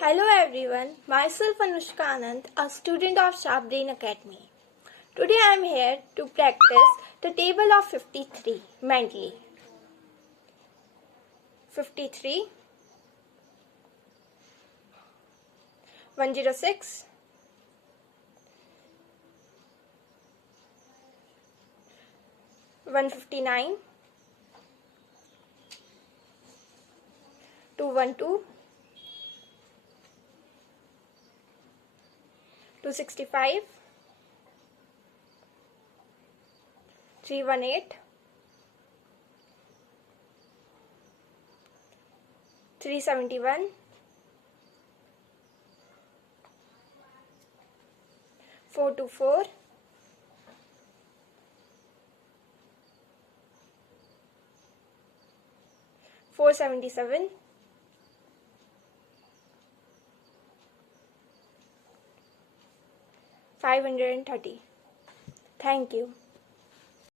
Hello everyone, myself Anushka Anand, a student of Sharp Brain Academy. Today I am here to practice the table of 53 mentally. 53, 106, 159, 212, 265, 318, 371, 424, 477, 530. Thank you.